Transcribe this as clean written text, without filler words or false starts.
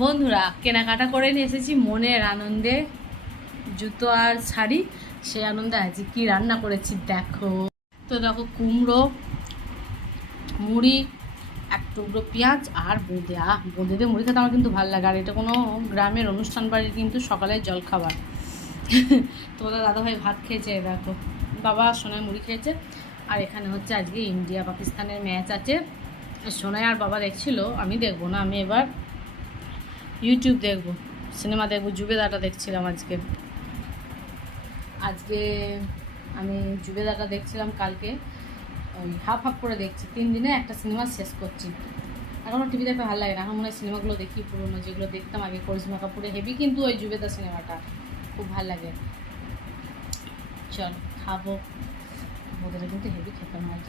বন্ধুরা, কেনাকাটা করে নিয়ে এসেছি মনের আনন্দে জুতো আর শাড়ি। সেই আনন্দে আছি। কি রান্না করেছি দেখো। তো দেখো, কুমড়ো, মুড়ি, এক টুকরো পেঁয়াজ আর বোঁদে। বোঁদে দিয়ে মুড়ি খেতে আমার কিন্তু ভালো লাগে। আর এটা কোনো গ্রামের অনুষ্ঠান বাড়ির কিন্তু সকালের জলখাবার। তোমাদের দাদাভাই ভাত খেয়েছে, দেখো। বাবা সোনায় মুড়ি খেয়েছে। আর এখানে হচ্ছে আজকে ইন্ডিয়া পাকিস্তানের ম্যাচ আছে। সোনায় আর বাবা দেখছিল, আমি দেখবো না। আমি এবার ইউটিউব দেখবো, সিনেমা দেখবো। জুবেদাটা দেখছিলাম আজকে। আজকে আমি জুবেদাটা দেখছিলাম কালকে। ওই হাফ হাফ করে দেখছি, 3 দিনে একটা সিনেমা শেষ করছি। এখনও টিভি দেখতে ভালো লাগে না। এখন মনে হয় সিনেমাগুলো দেখি পুরোনো, যেগুলো দেখতাম আগে, করিশ্মা কাপুরে হেভি। কিন্তু ওই জুবেদা সিনেমাটা খুব ভালো লাগে। চল খাবো। ওদের কিন্তু হেভি খেতাম আজ।